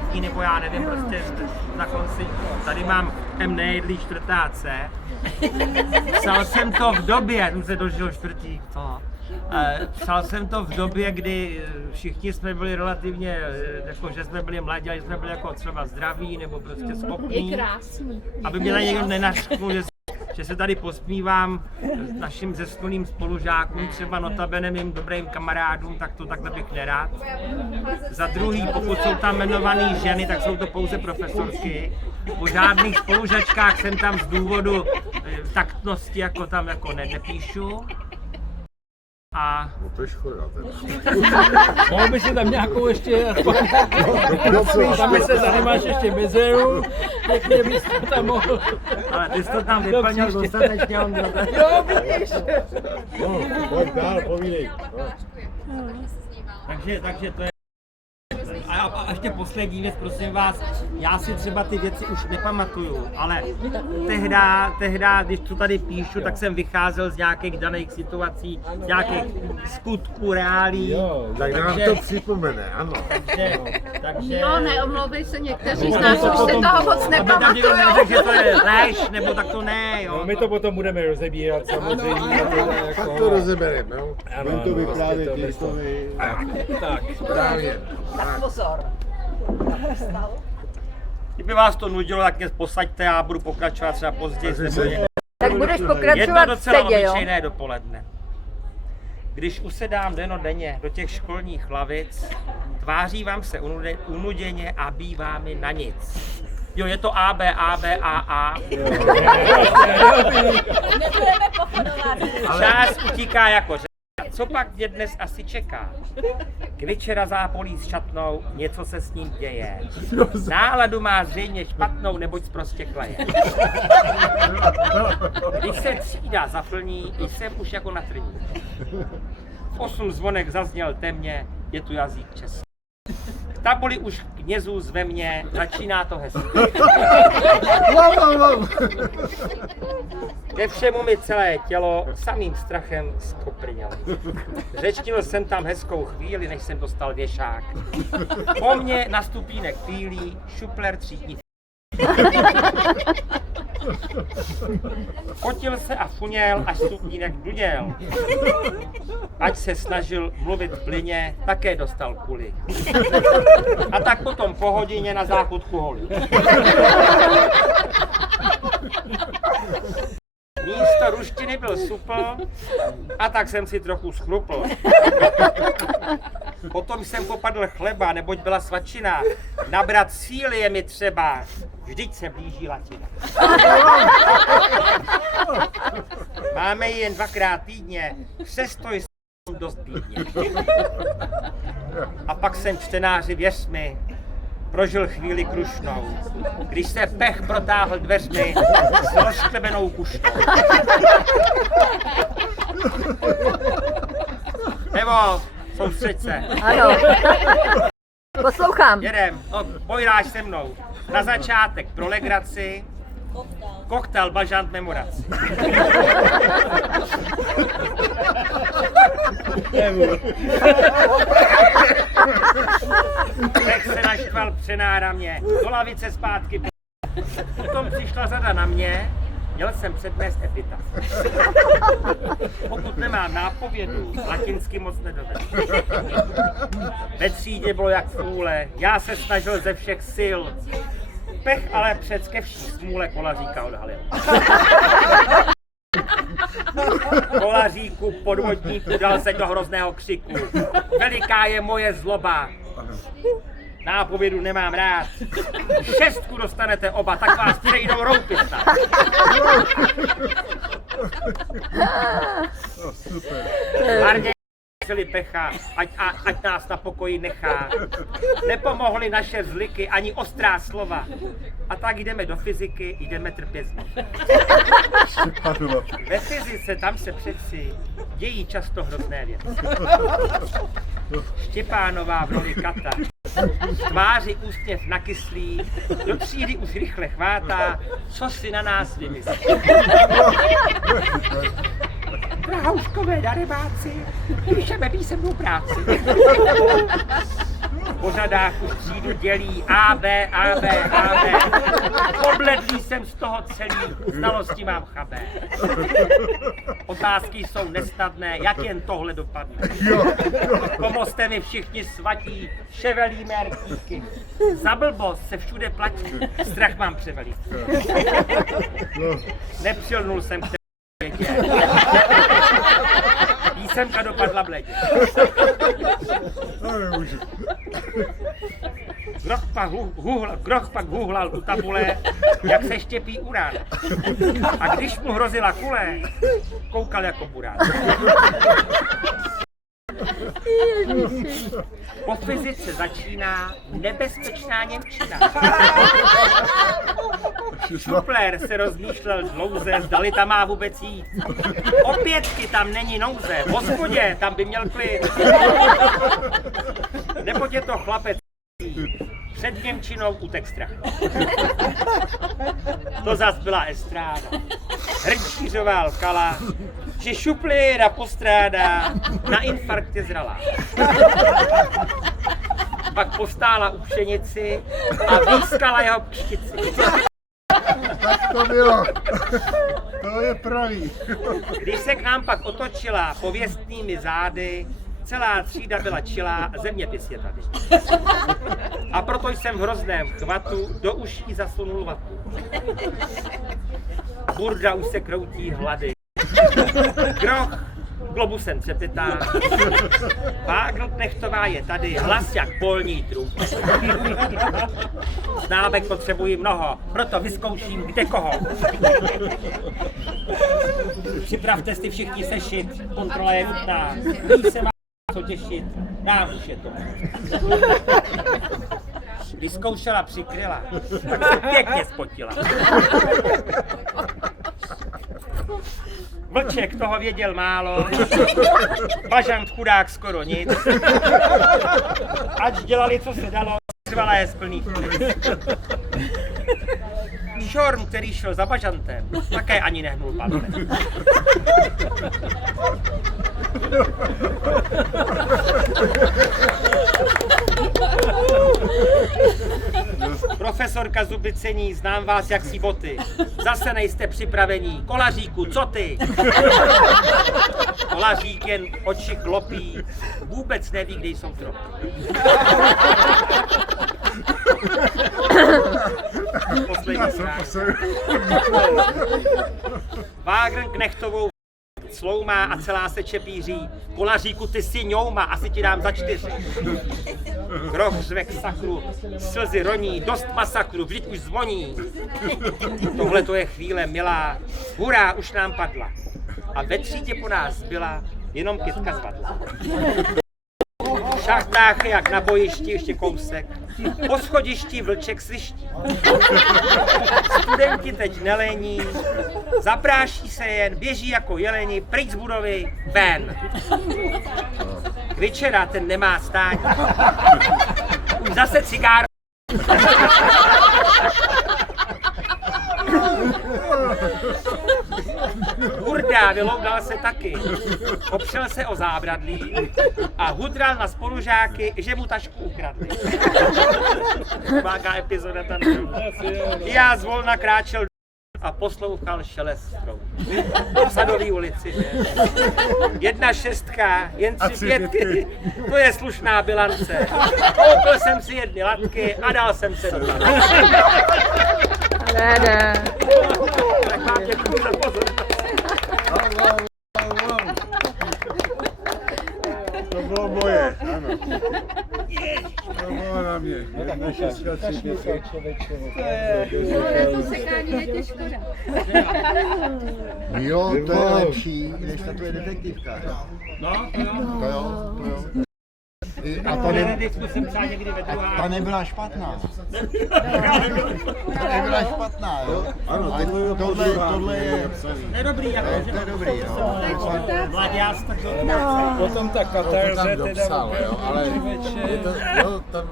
čtvrtý, nebo já nevím, prostě na konci. Tady mám M nejedlý čtvrtáce. Psal jsem to v době, jsem se dožil čtvrtý. Psal jsem to v době, kdy všichni jsme byli relativně, jako, že jsme byli mladí, že jsme byli jako třeba zdraví nebo prostě schopní. Je krásný. Aby mě na někdo nenařknul, že se tady posmívám našim zesnulým spolužákům, třeba notabene mým dobrým kamarádům, tak to takhle bych nerád. Za druhý, pokud jsou tam jmenované ženy, tak jsou to pouze profesorky. Po žádných spolužačkách jsem tam z důvodu taktnosti jako tam jako nepíšu. A... No to je škoda teda. Mohl by si tam nějakou ještě, tam by se tady máš ještě mezeru, pěkně bys to tam mohl. Ale ty jsi to tam vyplnil dostatečně, on Jo, vidíš. No, pojď dál, povídej. No. Takže to je... A ještě poslední věc, prosím vás, já si třeba ty věci už nepamatuju, ale tehda, když to tady píšu, tak jsem vycházel z nějakých daných situací, z nějakých skutků, reálí. Tak nám to připomene, ano. Takže... No, neomlouvej se, někteří z nás už si toho moc nepamatujou. Že to je lež, nebo tak to ne, jo. No, my to potom budeme rozebírat samozřejmě. Tak to rozebereme, jo. Ano, Budeme to ano, vyprávět prostě Jirkovi. Tak. Právě. Tak pozor. Kdyby vás to nudilo, tak mě posaďte, já budu pokračovat třeba později. Tak budeš Je to pokračovat v docela sedě, jo? obyčejné dopoledne. Když usedám dennodenně do těch školních lavic, tváří vám se unuděně a bývá mi na nic. Jo, je to A, B, A, B, A, A. Nebudeme pochodovat. Čas utíká jako řeka. Co pak mě dnes asi čeká? K večera zápolí s šatnou, něco se s ním děje. Náladu má zřejmě špatnou, neboť prostě kleje. Když se třída zaplní, jsem už jako na trní. V 8 zvonek zazněl temně, je tu jazyk český. K tabuli už knězů zve mě, začíná to hezky. Ke všemu mi celé tělo samým strachem skoprnělo. Řečnil jsem tam hezkou chvíli, než jsem dostal věšák. Po mně na stupínek pílí šupler třídní. Fotil se a funěl, až stupínek duněl. Ať se snažil mluvit plyně, také dostal kuli. A tak potom po hodině na záchutku holí. Místo ruštiny byl supl, a tak jsem si trochu schlupl. Potom jsem popadl chleba, neboť byla svačina. Nabrat síly je mi třeba, vždyť se blíží latina. Máme ji jen 2krát týdně, přesto jsem dost bídně. A pak jsem čtenáři, věř mi, prožil chvíli krušnou, když se pech protáhl dveřmi s rozklebenou kuštou. Nebo soustřeď se. Ano. Poslouchám. Jedem, pojdáš se mnou. Na začátek pro legraci, koktel bažant memoraci. Pech se naštval přenáramně, do lavice zpátky. Potom přišla řada na mě, měl jsem přednést epitaf. Pokud nemám nápovědu, latinsky moc nedovedu. Ve třídě bylo jak v úle, já se snažil ze všech sil. Pech ale přec ke vší smůle kolaříka odhalil. Kolaříku podvodníku dal se do hrozného křiku. Veliká je moje zloba. Nápovědu nemám rád. 6 dostanete oba, tak vás přejdou roupy snad. Marně chtěli pecha, ať nás na pokoji nechá. Nepomohly naše zliky ani ostrá slova. A tak jdeme do fyziky, jdeme trpězně. Ve fyzice tam se přeci dějí často hrozné věci. Štěpánová v roli kata. Tváři úsměv nakyslý, do třídy už rychle chvátá, co si na nás vymyslí. Drahouškové darebáci, píšeme písemnou práci. pořadáku třídu dělí A, B, A, B, A, B. Pobledlý jsem z toho celý, znalosti mám chabé. Otázky jsou nesnadné, jak jen tohle dopadne. Pomozte mi všichni svatí, ševelíme rtíky. Za blbost se všude platí, strach mám převelit. Nepřilnul jsem k té větě. Písemka dopadla bledě. Groch pak huhlal u tabule, jak se štěpí urán. A když mu hrozila kule, koukal jako burán. Po fyzice začíná nebezpečná němčina. Šuplér se rozmýšlel dlouze, zdali tam má vůbec jít. Opětky tam není nouze, v hospodě tam by měl klid. Neboť je to chlapec, před němčinou utek strach. To zas byla estráda. Hrnčířová lkala, že šuplíra postrádá, na infarkt je zralá. Pak postála u pšenici a výskala jeho pštici. Tak to bylo. To je pravý. Když se k nám pak otočila pověstnými zády, celá třída byla čilá, zeměpis je tady. A proto jsem v hrozném chvatu do uší zasunul vatu. Burda už se kroutí hlady. Groch globusem třepetá. Wagenknechtová je tady, hlas jak polní trub. Známek potřebuji mnoho, proto vyzkouším kde koho. Připravte si všichni sešit, kontrola je nutná. Ví se má co těšit, nám už je to. Když zkoušela přikryla, tak se pěkně spotila. Vlček toho věděl málo, bažant chudák skoro nic. Ač dělali, co se dalo, trvala je z plných plic. Šorm, který šel za bažantem, také ani nehnul palcem. Profesorka Zubicení, znám vás jak si boty. Zase nejste připravení. Kolaříku, co ty? Kolařík jen oči klopí, vůbec neví, kde jsou tropy. Poslední Wagenknechtovou sloumá a celá se čepíří. Kolaříku, ty si ňouma, asi ti dám za 4. Groch řve k sakru, slzy roní, dost masakru, vždyť už zvoní. Tohle to je chvíle milá, hurá, už nám padla. A ve třídě po nás zbyla jenom 5 zvadla. V šachtách je jak na bojišti, ještě kousek. Po schodišti vlček sviští. Studenti teď nelení, zapráší se jen, běží jako jeleni, pryč z budovy, ven. K večera ten nemá stání. Už zase cigáro. Burda vyloudal se taky, opřel se o zábradlí a hudral na spolužáky, že mu tašku ukradli. Máká epizoda tam. Já zvolna kráčel a poslouchal šelest stromů. V Sadové ulici, že? 1,6, jen 3 5, to je slušná bilance. Koupil jsem si 1 latky a dal jsem se do tance. Tak vám děkuji za pozornost. To bylo moje, ano. To bylo na mě. 1,6, 3 5. To sekání je těžko. Jo, to je lepší, než ta tvoje detektivka. No, To jo. A ta nebyla špatná. Ta nebyla špatná, jo. Ano, Ale tohle je... To je dobrý, jako, že To je dobrý, jo. mladěz, tak to Potom ta katarze teda Dopsal, jo, ale je to, jo, tam